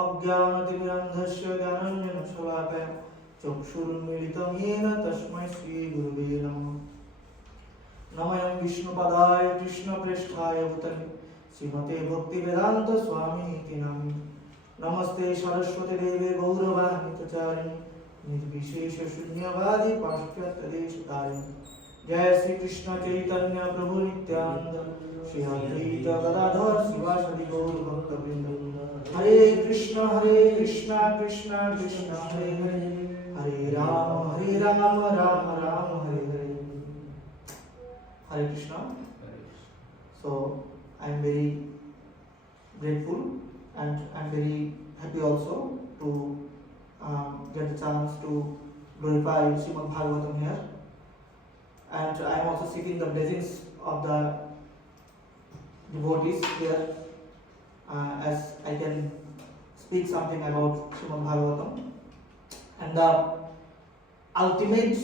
अज्ञानतिमिरन्धस्य ज्ञानाञ्जनशलाकया चक्षुरुन्मीलितं येन तस्मै श्रीगुरवे नमः। नमः विष्णुपदाय कृष्णप्रेष्ठाय भूतले श्रीमते भक्तिवेदान्त स्वामिनीति नामिने। नमस्ते सरस्वती देवे गौरवाणी प्रचारिणे निर्विशेष शून्यवादी पाश्चात्यदेशतारिणे। जय श्री कृष्ण चैतन्य प्रभु नित्यानंद श्री अद्वैत गदाधर शिवासादि गौर भक्तवृंद। हरे कृष्ण कृष्ण कृष्ण हरे हरे, हरे Ram Ram Ram Hare Hare. Hare Krishna. So I am very grateful and I am very happy also to get the chance to glorify Srimad Bhagavatam here. And I am also seeking the blessings of the devotees here as I can speak something about Srimad Bhagavatam and the ultimate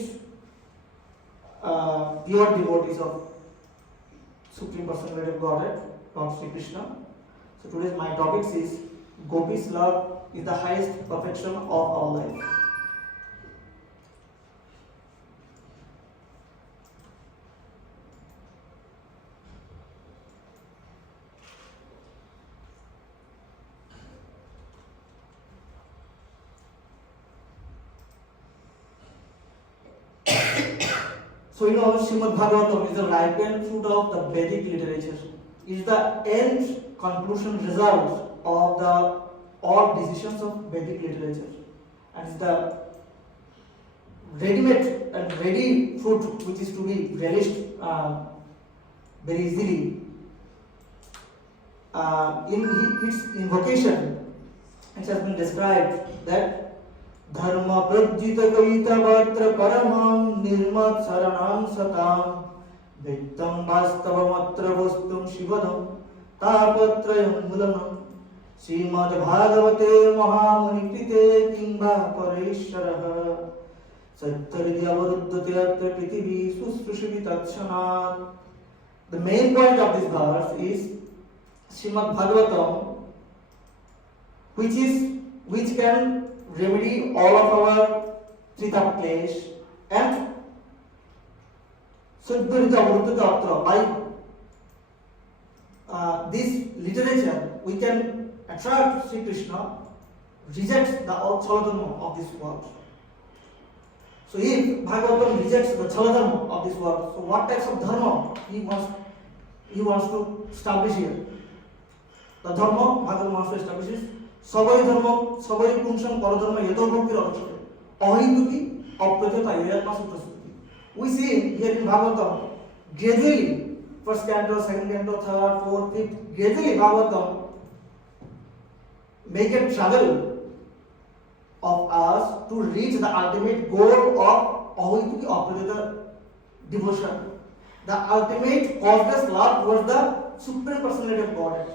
pure devotees of Supreme Personality of Godhead, Lord Sri Krishna. So today's my topic is Gopis' love is the highest perfection of our life. So Srimad Bhagavatam is the ripened fruit of the Vedic literature. Is the end conclusion result of the all decisions of Vedic literature, and is the ready-made and ready fruit which is to be relished very easily. In its invocation, it has been described that धर्म प्रज्जित कवितवत्र परमं निर्मत् शरणं सतां व्यक्तं वास्तवमत्र वस्तुं शिवदं तापत्रयं मूलम्। श्रीमद्भागवते महामुनिकृते किं वा परेश्वरः सत्तरिति अवरुद्धते अत्र पृथिवी शुश्रूषति तत्क्षणात्। The main point of this verse is Srimad Bhagavatam, which can remedy all of our trita clash and Suddharita Vruddhata. By this literature we can attract Sri Krishna, reject the Chaladharma of this world. So if Bhagavatam rejects the Chaladharma of this world, so what types of dharma he wants to establish here? The dharma Bhagavatam wants to establish is सवय धर्म सवय पुंसम परधर्म यतो भक्ति रक्षते अहितुकी अप्रत्यता यत्न सुतस्तुति. We see here in Bhagavatam gradually first canto, second canto, third, fourth, fifth, gradually Bhagavatam make a travel of us to reach the ultimate goal of ahituki apratyata devotion, the ultimate causeless love towards the Supreme Personality of Godhead.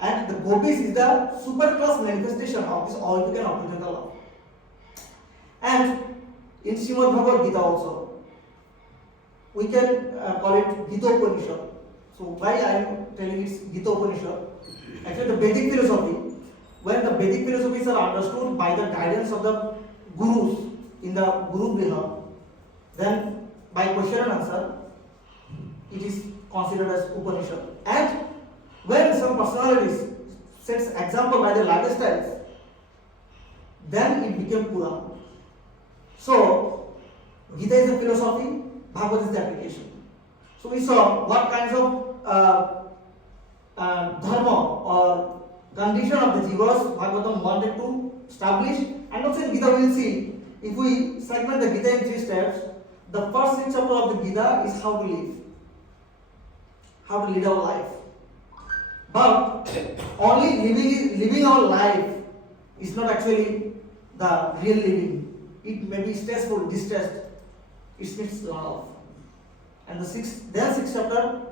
And the Gopis is the super class manifestation of this ahituki and apratyata love. And in Srimad Bhagavad Gita also, we can call it Gita Upanishad. So why I am telling it's Gita Upanishad? Actually the Vedic philosophy, when the Vedic philosophies are understood by the guidance of the gurus in the Guru Griha, then by question and answer, it is considered as Upanishad. And when some personalities sets example by their lifestyles, then it became Purana. So Gita is the philosophy, Bhagavad is the application. So we saw what kinds of dharma or condition of the jivas Bhagavatam wanted to establish, and also in Gita we will see, if we segment the Gita in 3 steps, the first 6 chapter of the Gita is how to live, how to lead our life. But only living our life is not actually the real living. It may be stressful, distressed. It needs love. And the sixth chapter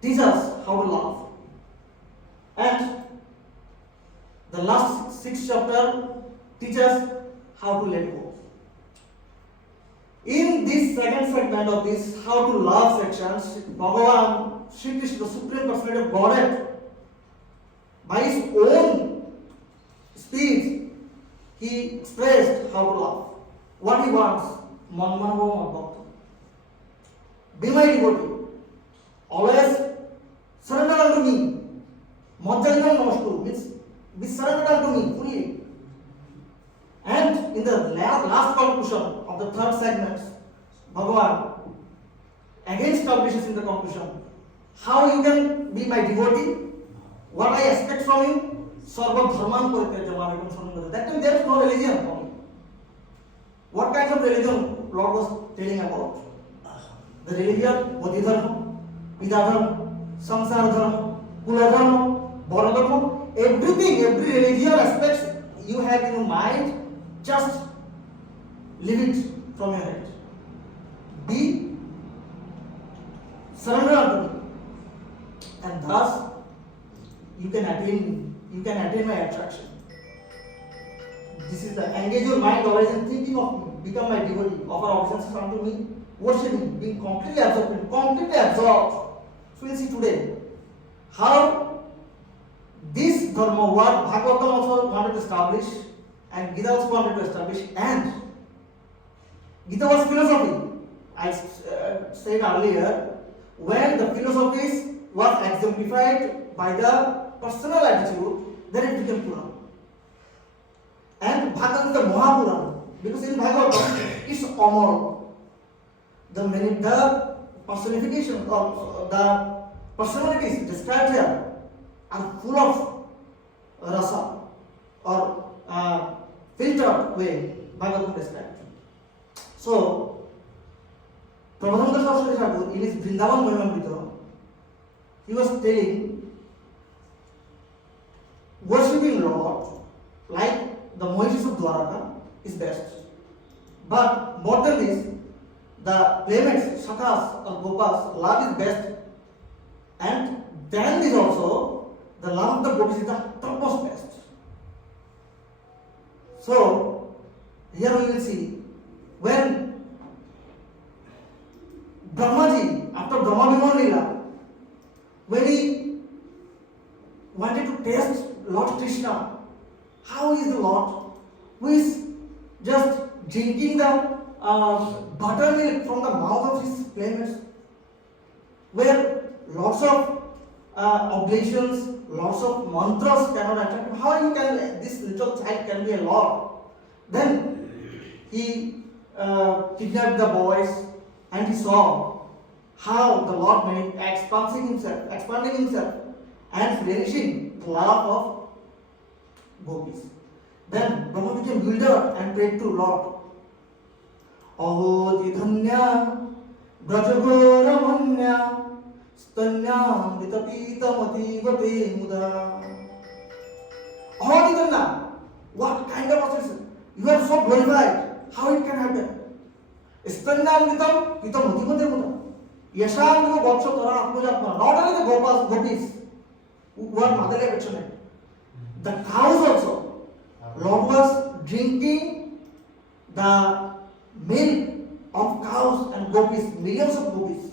teaches us how to love. And the last 6th chapter teaches how to let go. In this second segment of this how to love section, Bhagavan Shri Krishna, the Supreme Personality of Godhead, By his own speech, he expressed how to love. What he wants, Manmanava Bhakta. Be my devotee. Always surrender unto me. Majjayam Namastu means be surrendered unto me fully. And in the last conclusion of the third segment, Bhagavan again establishes in the conclusion how you can be my devotee, what I expect from you. Sarva Dharman Parityajam Ekam. That time there is no religion for me. What kind of religion Lord was telling about? The religion, Bodhi Dharma, Vida Dharma, Samsara Dharma, Kula Dharma, Bara Dharma, everything, every religion aspects you have in your mind, just leave it from your head. Be surrender unto me, and thus you can attain my attraction. This is the engage your mind always in thinking of me, become my devotee, offer obeisances unto me, worship me, being completely absorbed. So we'll see today how this dharma, what Bhagavatam also wanted to establish, and Gita also wanted to establish, and Gita was philosophy. I said earlier, when the philosophies was exemplified by the personal attitude, then it became Purana. And Bhagavatam is the Mahapurana, because in Bhagavatam it's Amar. The personification of the personalities described here are full of rasa or filtered way Bhagavatam described. So, Prabhupada Saraswati Thakur in his Vrindavan Mahimamrita, he was telling worshipping Lord like the Mohishis of Dwaraka is best. But more than this, the playmates, Shakas or Gopas, love is best. And then is also the love of the Gopis is the topmost best. So, here we will see when Brahmaji, after Brahma Viman Leela, when he wanted to test Lord Krishna, how is the Lord who is just drinking the buttermilk from the mouth of his playmates, where lots of oblations, lots of mantras cannot attract him. How you can this little child can be a Lord? Then he kidnapped the boys, and he saw how the Lord expanding himself, and relishing the love of Gopis. Then Brahma became bewildered and prayed to Lord. Ahoti dhanya brajagoramanya stanyam vitapitamatívate muda. Ahoti dhanya, what kind of person? You are so glorified. How it can happen? Stanyam vitapitamatívate muda. Yasham Vatsha Tara Atmajatma. Not only the Gopis who are motherly affectionate, the cows also. Lord was drinking the milk of cows and Gopis, millions of Gopis.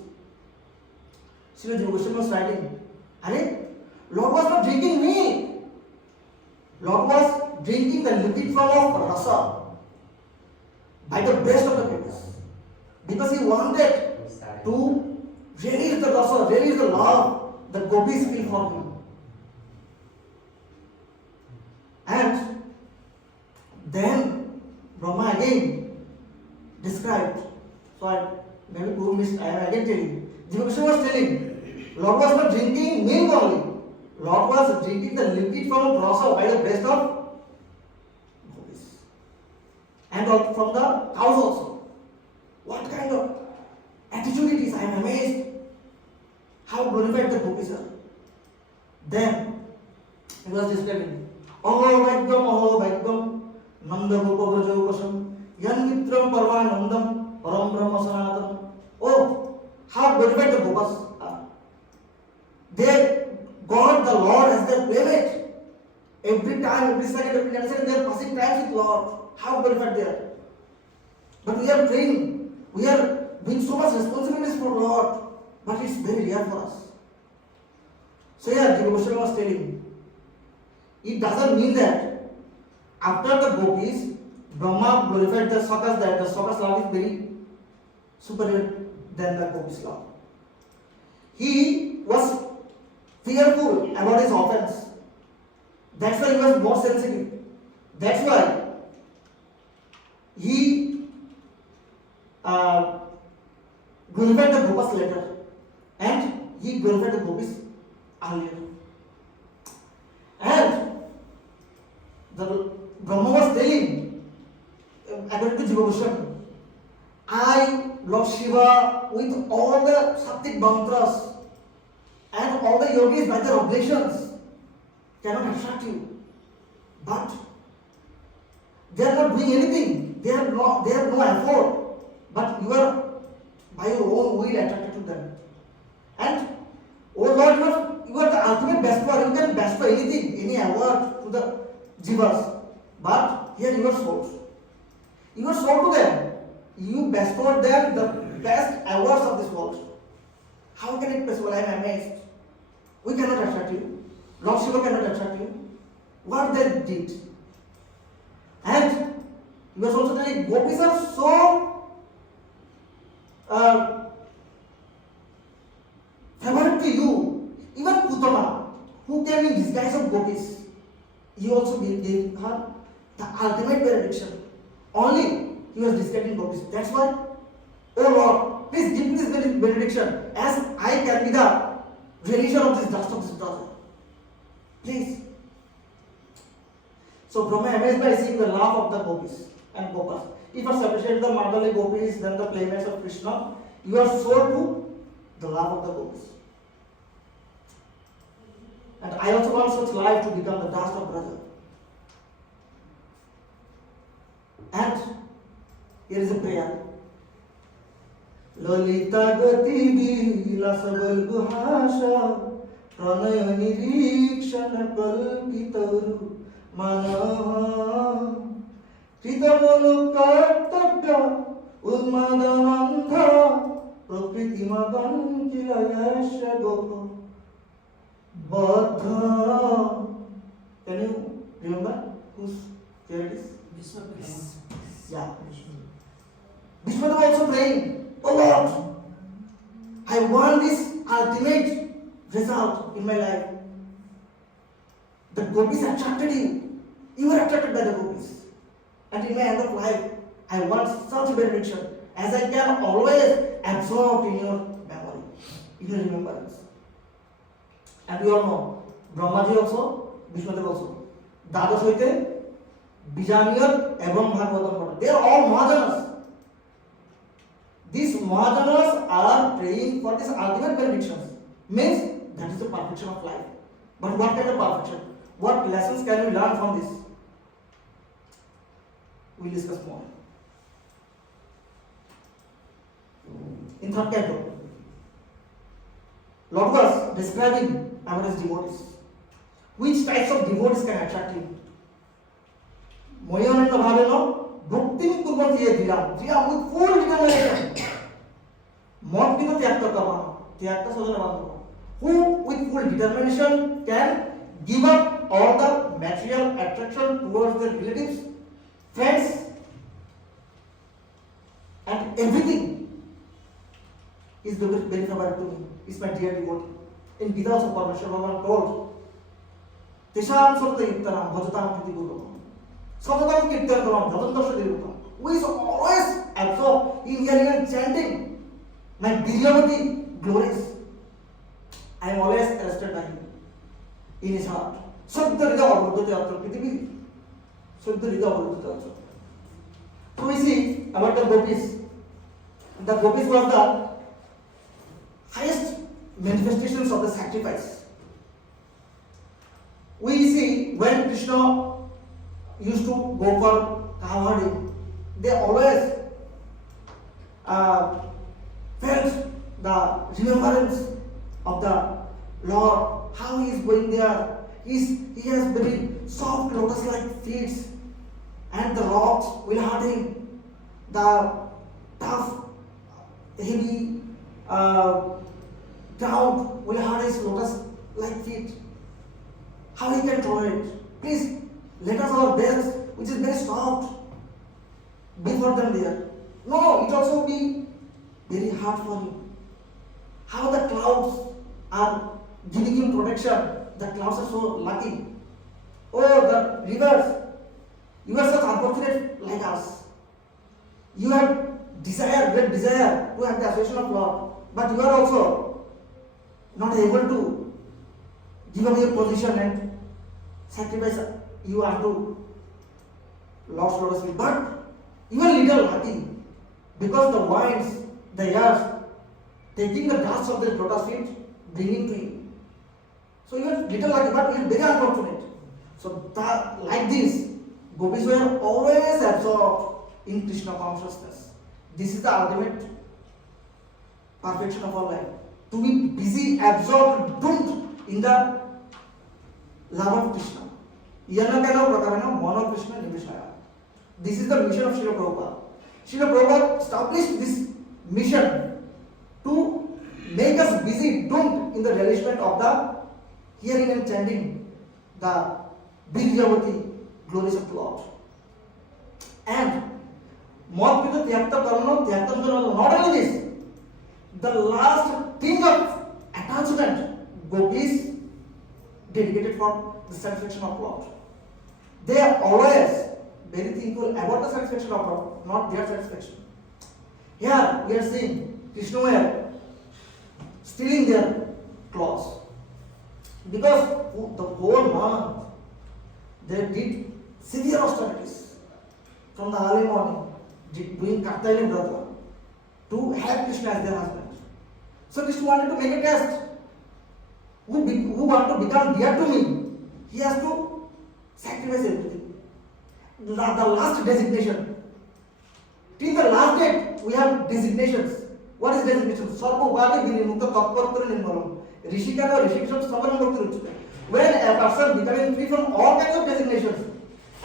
Srila Jiva Goswami was writing, Lord was not drinking milk. Lord was drinking the liquid form of rasa by the breast of the Gopis. Because he wanted to release the rasa, release the love that Gopis feel for him. And then Brahma again described. So I am again telling. Jiva Goswami was telling, Lord was not drinking milk only. Lord was drinking the liquid from rasa by the breast of Gopis. And from the cows also. What kind of attitude it is? I am amazed how glorified the Gopis are. Then he was describing, Aho Vaidgam, Nanda Gopa Vrajokasam, Yan Mitram Parvanandam, Param Brahma Sanatan. Oh, how glorified the Gopas are. They got the Lord as their playmate. Every time, every second, every second, they are passing time with Lord. How glorified they are. But we are praying, we are doing so much responsibilities for Lord, but it's very rare for us. So here, Jiva Goswami was telling, It doesn't mean that after the Gopis, Brahma glorified the Sakas, that the Sakas love is very superior than the Gopis love. He was fearful about his offense. That's why he was more sensitive. That's why he glorified the Gopas later and he glorified the Gopis earlier. And the Brahma was telling, according to Jiva Goswami, I, Lord Shiva, with all the Sattik mantras and all the yogis by their oblations cannot attract you. But they are not doing anything. They have no effort. But you are by your own will attracted to them. And oh Lord, you are the ultimate bestower. You can bestow anything, any award to the jivas. But here you are sold. You are sold to them. You bestowed them the best awards of this world. How can it be possible? I am amazed. We cannot attract you. Lord Shiva cannot attract you. What they did. And he was also telling, Gopis are so favorite to you. Even Putana, who came in disguise of Gopis, he also gave her the ultimate benediction. Only he was disguising Gopis. That's why, oh Lord, please give me this benediction as I can be the relation of this dust of this daughter. Please. So Brahma amazed by seeing the laugh of the Gopis and Gopas. He first appreciated the Mandali Gopis, then the playmates of Krishna. You are sold to the laugh of the Gopis. And I also want such life to become the dust of brother. And here is a prayer. Lalita gati bila sabal guhasha pranaya nirikshana kalpitaru manaha Kritamanu kartagya udmadanandha prakriti madan kilayasya gopa Baddha. Can you remember whose here it is? Yeah. Vishnu was also praying, oh Lord, I want this ultimate result in my life. The Gopis attracted you. You were attracted by the Gopis. And in my end of life, I want such a benediction as I can always absorb in your memory, in your remembrance. And we all know, Brahmaji also, Vishnudev also. Dadosh hoite, Bijaniyat, Evam Bhagavatam. They are all Mahajanas. These Mahajanas are praying for this ultimate benedictions. Means that is the perfection of life. But what kind of perfection? What lessons can we learn from this? We will discuss more. In third canto, Lord was describing about his devotees. Which types of devotees can attract him? Moyananda Bhaveno, Bhakti Kurbanti Dhiram, with full determination. Motkito Tyakta Kama, Tyakta Sodana. Who with full determination can give up all the material attraction towards their relatives, friends, and everything is very favorable to me, is my dear devotee. In Gita also Parmeshwar Bhagavan told, Tesham Surta Yuktanam Bhajatam Priti Guru. Satatam Kirtanam Bhajantasha Devutam. Who is always absorbed in hearing and chanting my Diryavati glories. I am always arrested by him in his heart. Saddha Rida Avruddhati Atra Prithivi. Saddha Rida Avruddhati Atra. So we see about the Gopis. The Gopis was the highest manifestations of the sacrifice. We see when Krishna used to go for Kavadi, they always felt the remembrance of the Lord, how he is going there. He has very soft lotus-like feet, and the rocks will hurt him. The tough, heavy ground will hurt his lotus-like feet. How he can tolerate? Please let us our best, which is very soft, before them there. No, it also be very hard for you. How the clouds are giving him protection. The clouds are so lucky. Oh, the rivers, you are such unfortunate like us. You have desire, great desire to have the association of Lord, but you are also not able to give up your position and sacrifice you are to Lord's lotus feet. But you are little lucky because the winds, the airs, taking the dust of the lotus feet, bringing to you. So you are little lucky, but you are very unfortunate. So like this, Gopis were always absorbed in Krishna consciousness. This is the ultimate perfection of our life. To be busy, absorbed, doomed in the love of Krishna. Yana kana prakarana mono Krishna nivishaya. This is the mission of Srila Prabhupada. Srila Prabhupada established this mission to make us busy, doomed in the relishment of the hearing and chanting the Birjavati glories of the Lord. And not only this, the last thing of attachment Gopis dedicated for the satisfaction of Lord. They are always very thankful about the satisfaction of Lord, not their satisfaction. Here we are seeing Krishna were stealing their clothes because the whole month they did severe austerities from the early morning, doing Kartayali Brata to have Krishna as their husband. So Krishna wanted to make a test. Who want to become dear to me, he has to sacrifice everything. The last designation. Till the last date, we have designations. What is designation? Sarva Ugadi Vinimukta Tatpartara Nirmalam. Rishikana Rishiksham Savanam Bhakti. When a person becoming free from all kinds of designations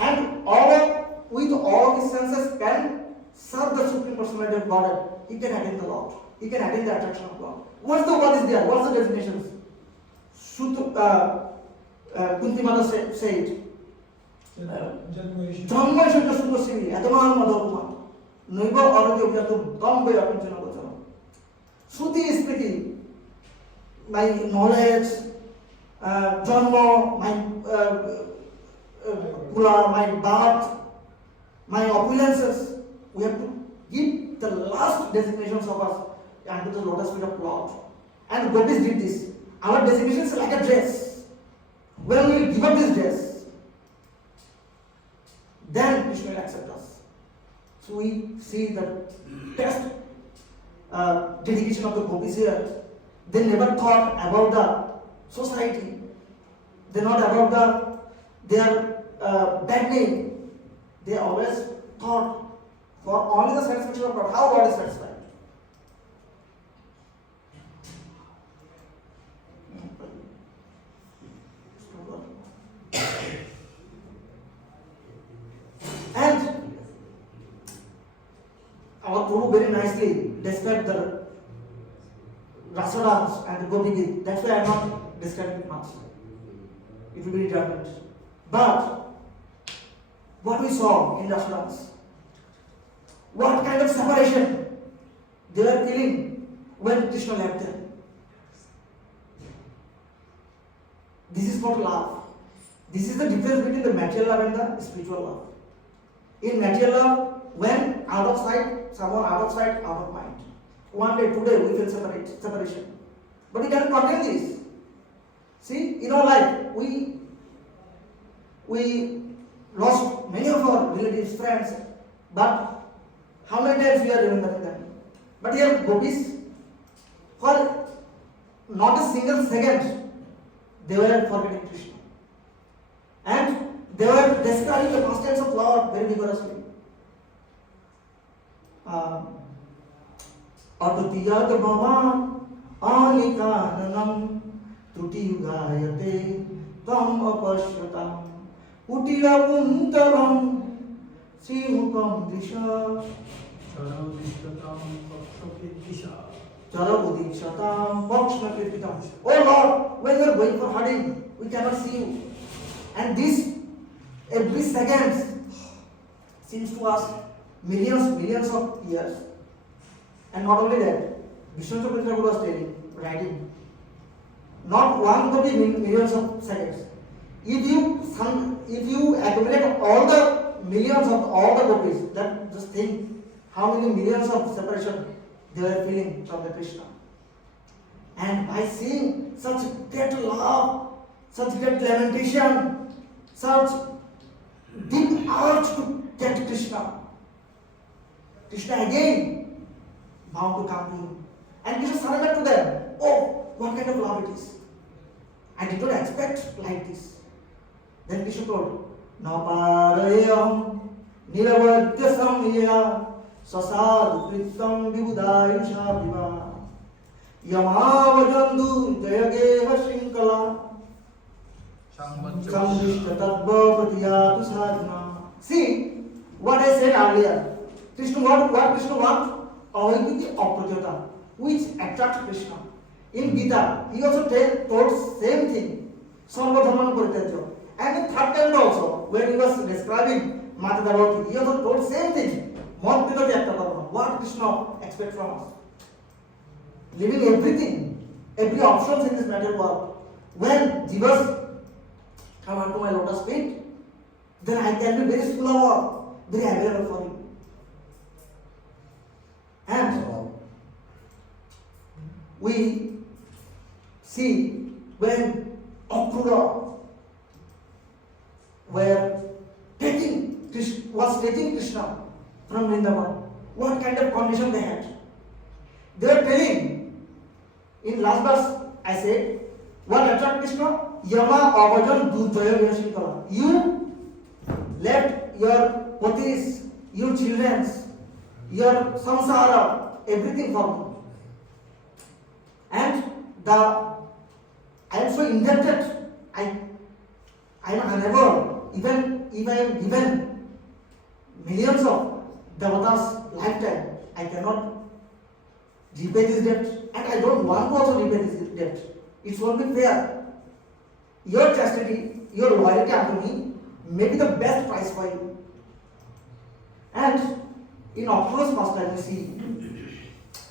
and with all of his senses can serve the Supreme Personality of God, he can attain the Lord. He can attain the attraction of God. What's the word is there? What's the designations? Kunti Mata said, Janma Shukla Sundasiri, Ataman Madhapuma, Nuiba Arati Dambay Apanchana Vachana. Shruti is speaking, my knowledge, Janma, my Kula, my birth, my opulences, we have to give the last designations of us under the lotus feet of Lord. And Gopis did this. Our designation is like a dress. When we will give up this dress, then Krishna will accept us. So we see the test dedication of the Gopis here. They never thought about the society. They not about their bad name. They always thought for only the satisfaction of God, how God is satisfied. And our Prabhu very nicely described the Rasadans and the Gopi Gita. That's why I am not describing it much. It will be redundant. But what we saw in Rasadans, what kind of separation they were feeling when Krishna left them. This is not love. This is the difference between the material love and the spiritual love. In material love, when out of sight, someone out of sight, out of mind. One day, today, we feel separation. But we cannot contain this. See, in our life, we lost many of our relatives, friends, but how many times we are remembering them? But here, Gopis, for not a single second, they were forgetting Krishna. And they were describing the pastimes of Lord very vigorously. Adutiyad bhavan anikananam tutiyugayate tam apashyatam utila puntaram simukam disha Charabudishatam Pakshnakrititam. Oh Lord, when we are going for hunting, we cannot see you. And this every second seems to us millions of years. And not only that, Vishnu Chakravarti was writing, not one could be millions of seconds. If you accumulate all the millions of all the gopis, then just think how many millions of separation they were feeling from the Krishna. And by seeing such great love, such great lamentation, such deep urge to get Krishna, Krishna again bound to come to him. And Krishna surrendered to them. Oh, what kind of love it is. I did not expect like this. Then Krishna told, Naparayam niravadya samya sasad kritam vibudayusha viva yamavajandu jayageha shrinkala samvishta tattva pratiyatu sadhana. See what I said earlier. Krishna, what Krishna wants? Avidya apratyata, which attracts Krishna. In Gita, he also told same thing. Sarvadharman parityajya. And in third canto also, when he was describing Mata Davati, he also told same thing. What Krishna expects from us. Leaving everything, every option in this material world. When jivas come unto my lotus feet, then I can be very full of, very available for him. And we see when Akrura was taking Krishna from Vrindavan, what kind of condition they had. They were telling, in last verse I said, what attracted Krishna? Yama avajan dujaya vyashinkala. You left your patis, your children's, your samsara, everything for me. And I am so indebted. I am unable, even if I am given millions of devatas lifetime, I cannot repay this debt, and I don't want to also repay this debt. It won't be fair. Your chastity, your loyalty unto me may be the best price for you. And in October's pastime, you see,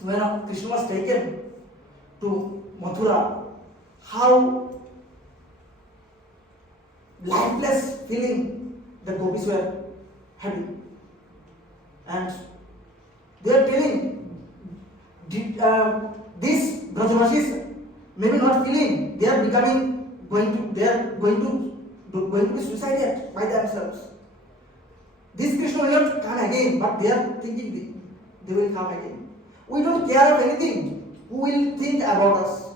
when Krishna was taken to Mathura, how lifeless feeling the Gopis were having. And they are telling, these Brajavasis maybe not feeling, they are going to be suicided by themselves. This Krishna will not come again, but they are thinking they will come again. We don't care of anything. Who will think about us?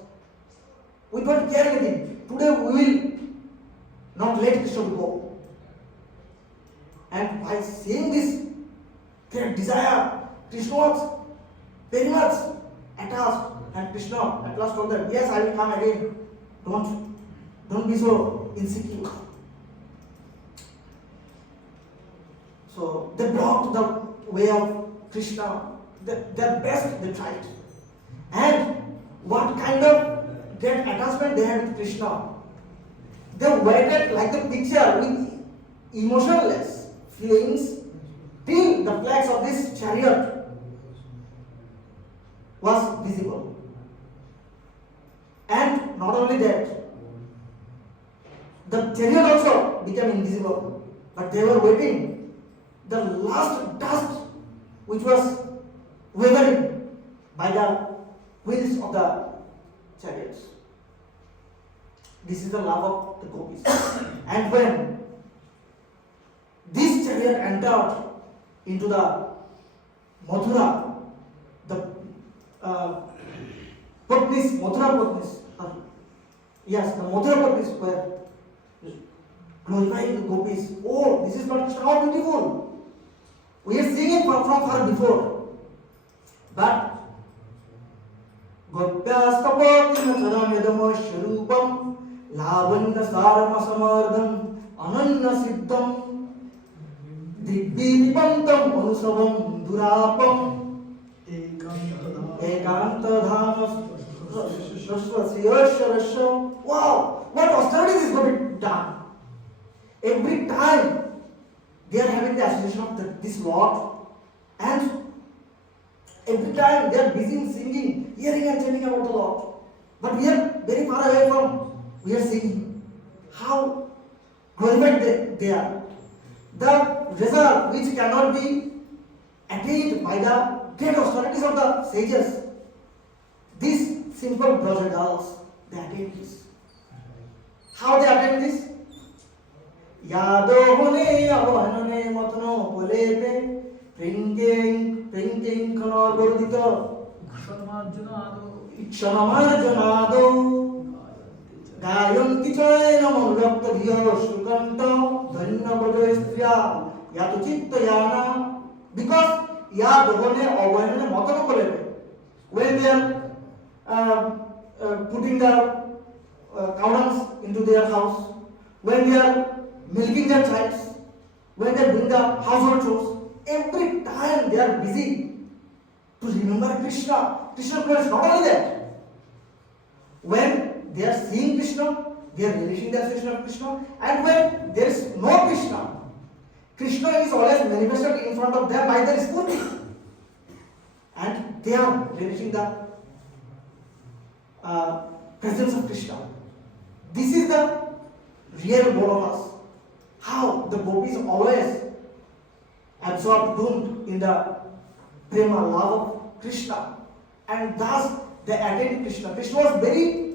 We don't care anything. Today we will not let Krishna go. And by seeing this great desire, Krishna was very much attached. And Krishna at last told them, yes, I will come again. Don't be so insecure. So they brought the way of Krishna, their best they tried. And what kind of great attachment they had with Krishna. They waited like the picture with emotionless feelings till the flags of this chariot was visible. And not only that, the chariot also became invisible. But they were waiting. The last dust which was wavering by the wheels of the chariots. This is the love of the Gopis. And when this chariot entered into the Mathura, the Mathura Patnis, yes, the Mathura Patnis were glorifying the Gopis. Oh, this is not how beautiful. We have seen it from far before. But Gopyastapatina Charamyadama Sharupam Lavanya Sarama Samardham Ananya Siddham Digbhipantam Anusavam Durapam Ekantadhamas Shashvasiyasharasha. Wow! What austerity is going to be done? Every time they are having the association of this Lord, and every time they are busy in singing, hearing and chanting about the Lord. But we are very far away from, we are singing. How glorified they are. The result which cannot be attained by the great austerities of the sages. These simple brothers and girls, they attain this. How they attain this? Yado hone abohanone matno bolepe prinking khanor borudito Ikshanamarjanado Gayanti choy namam rakta dhiyo shukanta dhanna brajoistriya yato chitta yana. Because yadohone abohanone matno bolepe, when they are putting the cow dungs into their house, when they are milking their childs, when they are doing the household chores, every time they are busy to remember Krishna. Krishna is not only that. When they are seeing Krishna, they are relishing the association of Krishna, and when there is no Krishna, Krishna is always manifested in front of them by their spurti, and they are relishing the presence of Krishna. This is the real goal of us. How the Gopis always absorbed, doomed in the prema, love of Krishna, and thus they attained Krishna. Krishna was very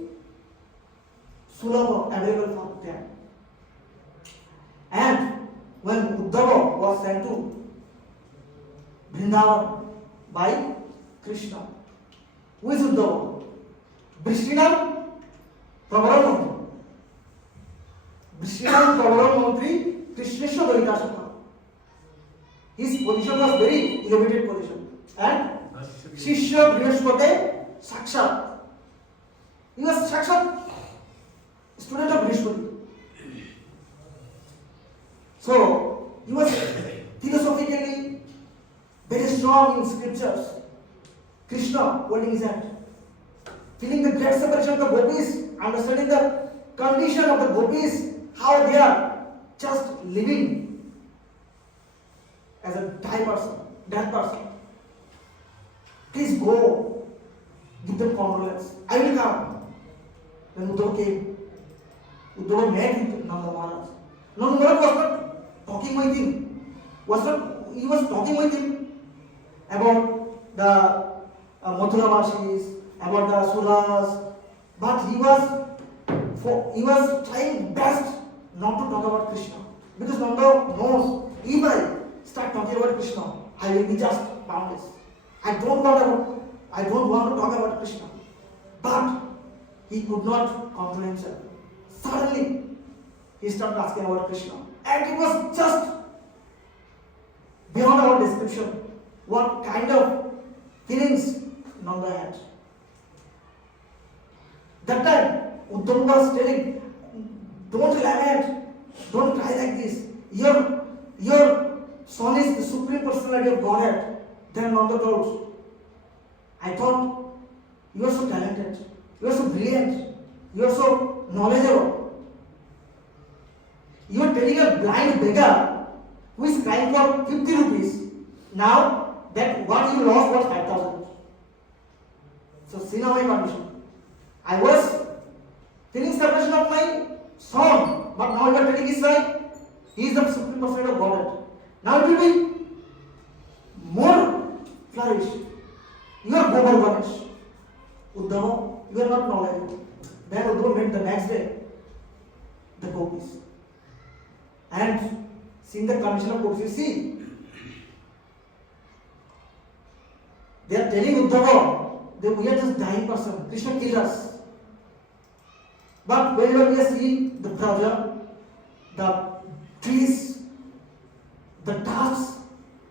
sulabha, available for them. And when Uddhava was sent to Vrindavan by Krishna, who is Uddhava? Vrishnam Prabharam Mantri. Vrishnam Prabharam Mantri, Krishneshwar Daitashatha. His position was very elevated position. And Shishya Brihaspati Sakshat. He was Sakshat student of Brihaspati. So he was philosophically very strong in scriptures. Krishna holding his hand, feeling the great separation of the Gopis, understanding the condition of the Gopis, how they are just living as a dead person. Please go, give them condolence. I will come. When Uddhava came, Uddhava met with Nanda Maharaj. Nanda Maharaj was not talking with him. He was talking with him about the Mathuravasis, about the Asuras, but he was trying best not to talk about Krishna, because Nanda knows if I start talking about Krishna, I will be just boundless. I don't want to talk about Krishna. But he could not control himself. Suddenly, he started asking about Krishna. And it was just beyond our description what kind of feelings Nanda had. That time, Uddhava was telling, don't lament, don't cry like this. Your son is the supreme personality of Godhead. Then Nanda told, I thought you are so talented, you are so brilliant, you are so knowledgeable. You are telling a blind beggar who is crying for 50 rupees, now that what you lost was 5,000. So see now my condition. I was feeling separation of my son, but now you are telling his side, he is the supreme personality of Godhead. Now it will be more flourish. You are Gopal Ganesh. Uddhava, you are not knowledgeable. Then Uddhava met the next day the Gopis. And seeing the condition of Gopis, you see, they are telling Uddhava that we are just dying person. Krishna killed us. But whenever we are seeing the Braja, the trees, the tasks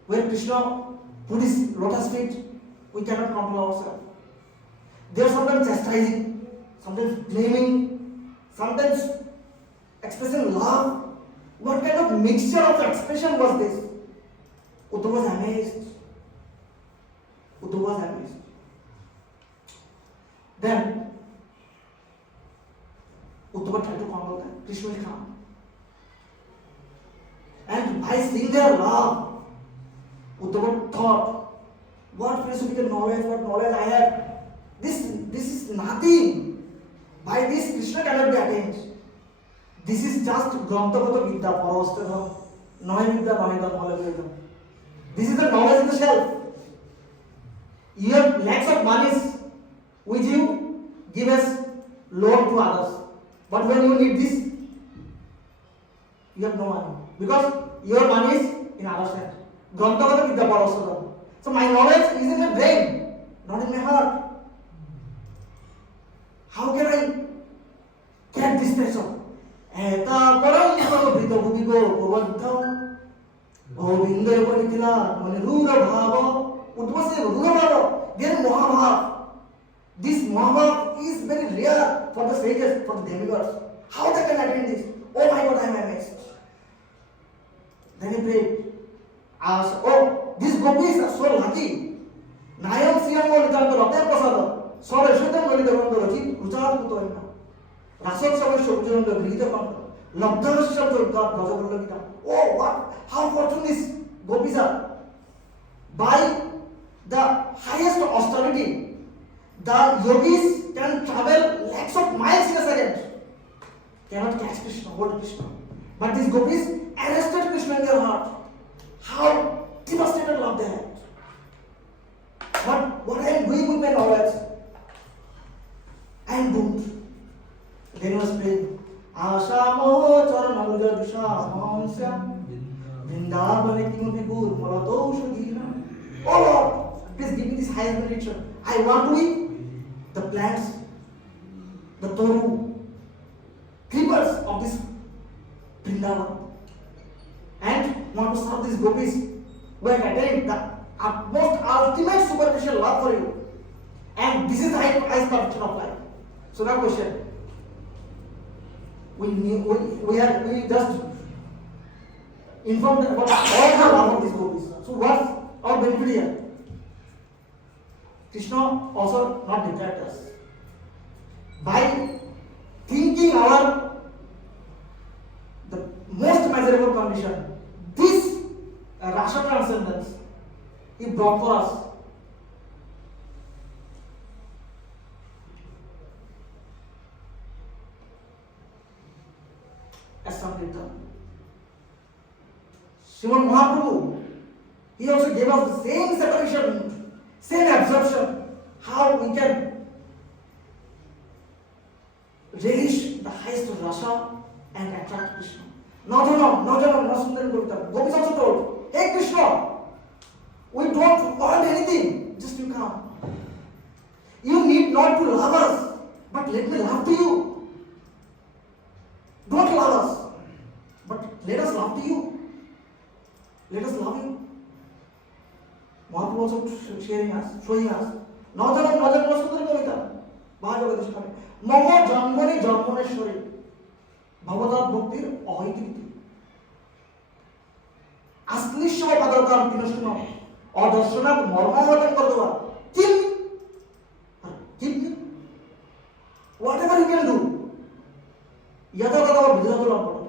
where Krishna put his lotus feet, we cannot control ourselves. They are sometimes chastising, sometimes blaming, sometimes expressing love. What kind of mixture of expression was this? Uddhava was amazed. Uddhava was amazed. Then Uddhava tried to control them. Krishna will come. by seeing their love. Uddhava thought, what philosophical knowledge, what knowledge I have, this is nothing. By this Krishna cannot be attained. This is just Grantagata Vidya, Parastadha, Noy Vidya, Noy. This is the knowledge in the shelf. You have lakhs of monies which you give as loan to others. But when you need this, you have no money. Because your money is in others' hand. Grantagata Vidya Parastadha. So my knowledge is in my brain, not in my heart. How can I get this treasure? Eta param brita bhubigo purvadham Govinda Yoganitila Manirura Bhava Udvase Rura Bhava. There is Mahabhav. This Mahabhav is very rare for the sages, for the demigods. How they can attain this? Oh my God, I am amazed. Then he prayed. Asked, oh, these gopis are so lucky. Nayam Siyam Molitanta Rate Pasada. Sorashadam Molitavanda Rati Ruchar Putoina. Rasat Savashojan the Grita Panta. Labdharasham to God Rajabulavita. Oh, what? How fortunate these gopis are. By the highest austerity, the yogis can travel lakhs of miles in a second. Cannot catch Krishna, hold Krishna. But these gopis arrested Krishna in their heart. How devastated love they had. But what I am doing with my knowledge, I am doomed. Then he was praying. Ashamo charanaluja disha Vrindavane kimapi gur malato shadina. Oh Lord, please give me this highest benediction. I want to eat the plants, the toru, creepers of this Vrindavan. And want to serve these gopis who have attained the most ultimate superficial love for you. And this is the highest perfection of life. So now question. We just informed about all the love of these gopis. So what's our benefit here? Krishna also not detract us. By thinking our the most miserable condition, this Rasa transcendence, he brought for us. As Sankirtan. Sriman Mahaprabhu, he also gave us the same separation, same absorption, how we can relish the highest rasa and attract Krishna. Najanam, Nasundaram Gopis. Gopis also told, hey Krishna, we don't want anything, just you come. You need not to love us, but let me love to you. Don't love us, but let us love to you. Let us love you. Mahaprabhu also showing us. Najanam Nasundaram Gopis. Bhajavadishkami. Mama Janmani Janmaneshwari. Bhavadat Bhaktir Ahaitiviti. Asklishava Padarkam Tinashunam. Adarshonat Marmavatam Kardava. Kill me. Whatever you can do. Yada Tadava Bidhaturam.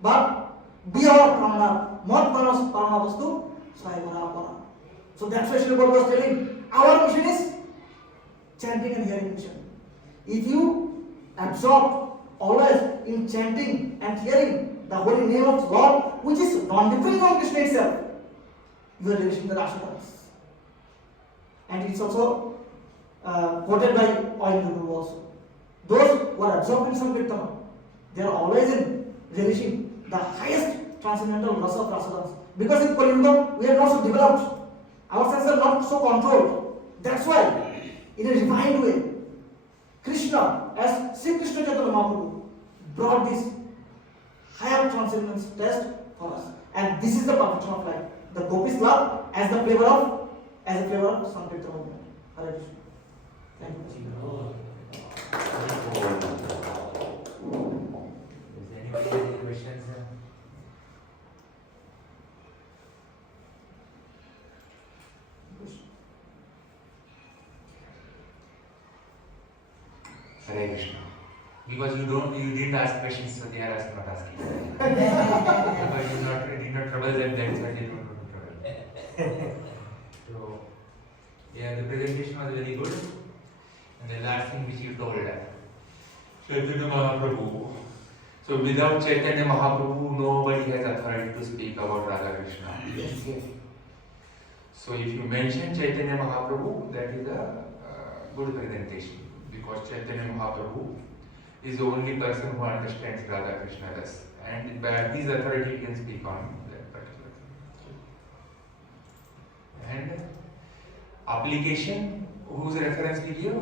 But be our Pramana. Not Paramavastu. Saivara. So that's why Srila Prabhupada was telling, our mission is chanting and hearing mission. If you absorb always in chanting and hearing the holy name of God, which is non-different from Krishna itself, you are relishing the Rashadas. And it's also quoted by all Guru also. Those who are absorbed in Sankirtan, they are always in relishing the highest transcendental rasa of Rasadans. Because in Kali Yuga, we are not so developed. Our senses are not so controlled. That's why, in a refined way, Krishna, as Sri Krishna Chaitanya Mahaprabhu, brought this higher transcendence test for us. And this is the perfection of life. The Gopis love as the flavor of Sankirtan movement. Hare Krishna. Thank you. Is anybody have any questions? Hare Krishna. Because you didn't ask questions, so they are not asking. Because you did not trouble troubles, and that's why they don't want to travel. So, yeah, the presentation was very good. And the last thing which you told, Chaitanya Mahaprabhu. So, without Chaitanya Mahaprabhu, nobody has authority to speak about Radha Krishna. Yes. So, if you mention Chaitanya Mahaprabhu, that is a good presentation, because Chaitanya Mahaprabhu is the only person who understands Radha Krishna thus, and by his authority he can speak on that particular thing. And application, whose reference we give?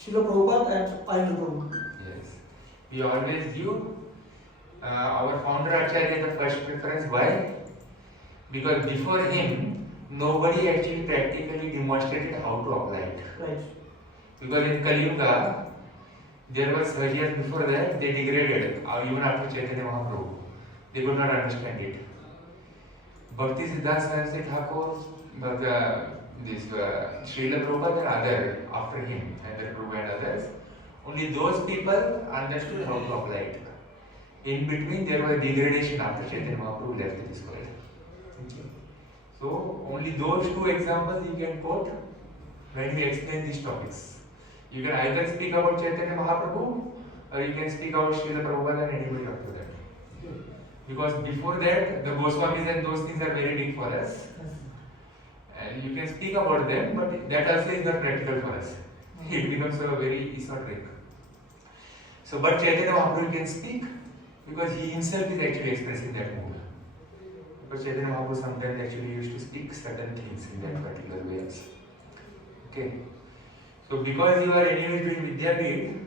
Srila Prabhupada and Ayurveda Prabhu. Yes. We always give our founder Acharya the first preference. Why? Because before him, nobody actually practically demonstrated how to apply it. Right. Because in Kali Yuga, there were sahajas before that, they degraded, even after Chaitanya Mahaprabhu. They could not understand it. Bhakti Siddhanta Saraswati Thakur, this Srila Prabhupada and other after him, and Prabhu and others, only those people understood how to apply it. In between, there was degradation after Chaitanya Mahaprabhu left this world. So, only those two examples you can quote when we explain these topics. You can either speak about Chaitanya Mahaprabhu or you can speak about Srila Prabhupada and anybody after that. Because before that, the Goswamis and those things are very big for us. And you can speak about them, but that also is not practical for us. It becomes a very esoteric. So, but Chaitanya Mahaprabhu can speak because he himself is actually expressing that mood. Because Chaitanya Mahaprabhu sometimes actually used to speak certain things in that particular way also. Okay. So, because you are anyway doing Vidyapit,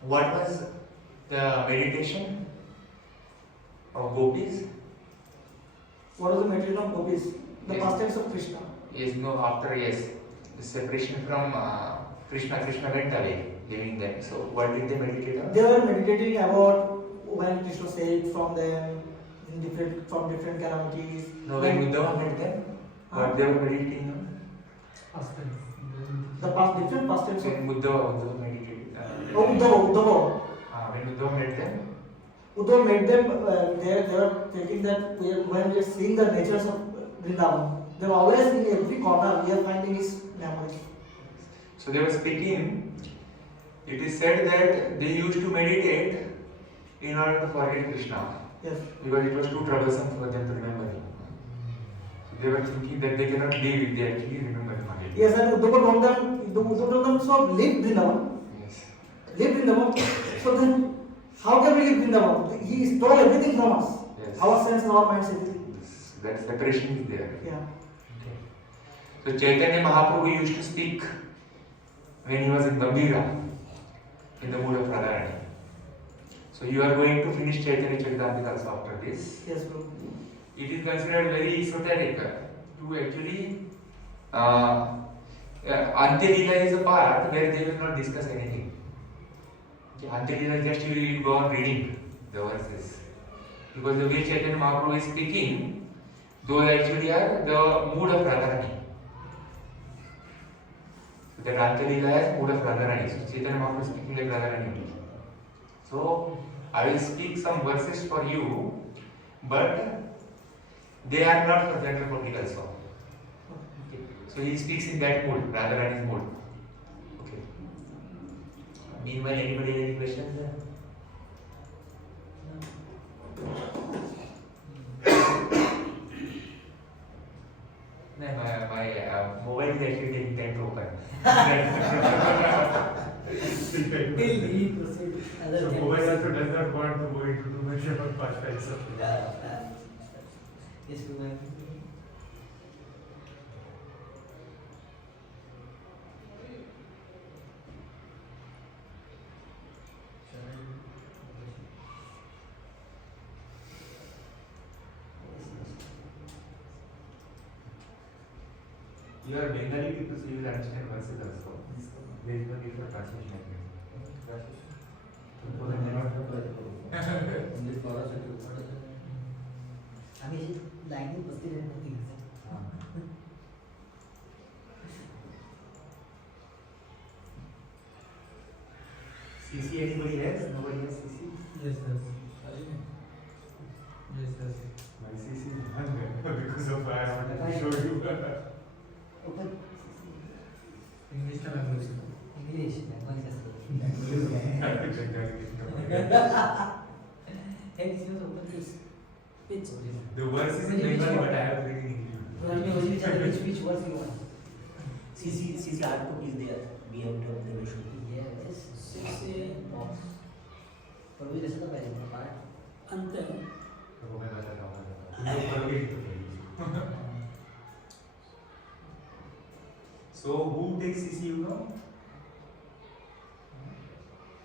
what was the meditation of Gopis? What was the meditation of Gopis? The Yes. pastimes of Krishna. Yes, no, after, yes, the separation from Krishna went away, leaving them. So, what did they meditate on? They were meditating about when Krishna saved from them, from different calamities. No, when Uddhava met them, what they were meditating on? The different pastimes of When Uddhava meditated. Uddhava. When Uddhava met them, Uddhava made them, they were thinking that when we are seeing the natures of Vrindavan, they were always in every corner, we are finding his memory. so they were speaking. It is said that they used to meditate in order to forget Krishna, Yes. because it was too troublesome for them to remember him. So they were thinking that they cannot live if they actually remember him again. Yes, and Uddhava told them, so leave Vrindavan. Yes. Live Vrindavan. So then, how can we live Vrindavan? He stole everything from us. Yes. Our sense, our minds, everything. Yes. That separation is there. Yeah. Okay. So Chaitanya Mahaprabhu used to speak when he was in Gambhira, in the mood of Radharani. So you are going to finish Chaitanya Charitamrita also after this. Yes, bro. It is considered very esoteric to actually Antya Lila is a part where they will not discuss anything. Antya Lila just you will go on reading the verses. Because the way Chaitanya Mahaprabhu is speaking, those actually are the mood of Radharani. So that Antya Lila has mood of Radharani. So Chaitanya Mahaprabhu is speaking like Radharani. So I will speak some verses for you, but they are not for general public also. Okay. So he speaks in that mood, Radharani's mood. Okay. Meanwhile, anybody have any questions? No, my mobile is actually taking time to open. Till he proceed. So mobile also does not want to go into too much of past types of. Yes, we will. You are Bengali people, so you will understand verses also. There is no need for translation. आम्ही लाईनीत बसलेले नव्हती. CC anybody has? Nobody has CC? Yes, yes. Hey, this was open this. Which? The verse is in Bengali, but I have written in English. Which was you want? CC hard copy is there. BMT observation. Yes. पर भी जैसे तो पहले part अंत है तो वो मैं बताता हूँ तुम लोग करोगे ही तो करोगे। So who takes CC, you know?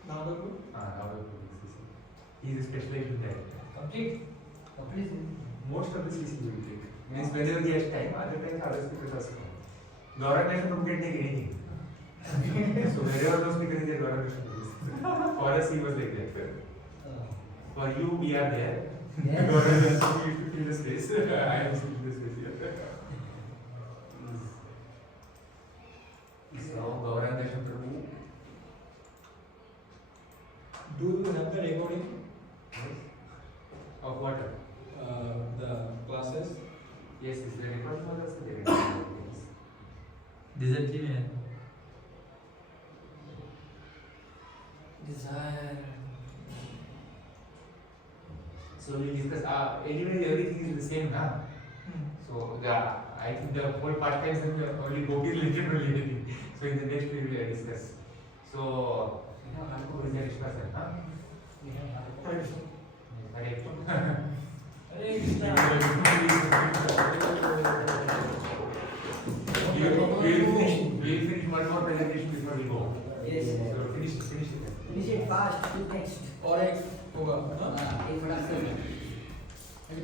Now the group. Now the CC. He is specialized in that. complete Most of the CC he will take. Means whenever he has time, other times other speakers also come. Gaurav Nation can take anything. So wherever the speaker is there, Gaurav Nation is. For us, he was like that. For you, we are there. Yes. Gaurav Nation used to fill the space. I am filling the space here. So Gaurav Nation Prabhu. Do you have the recording Of what? the classes Yes, is the recording was also there. Recently में desire So we discuss. Anyway, everything is the same, na? So I think the whole part time is only Gopis related only anything. So in the next we will discuss. So who is the next person? Huh? we have Hare Hare Krishna. We will finish one more presentation before we go. yes So finish it. finish it fast to next और एक होगा हाँ? एक फटाक से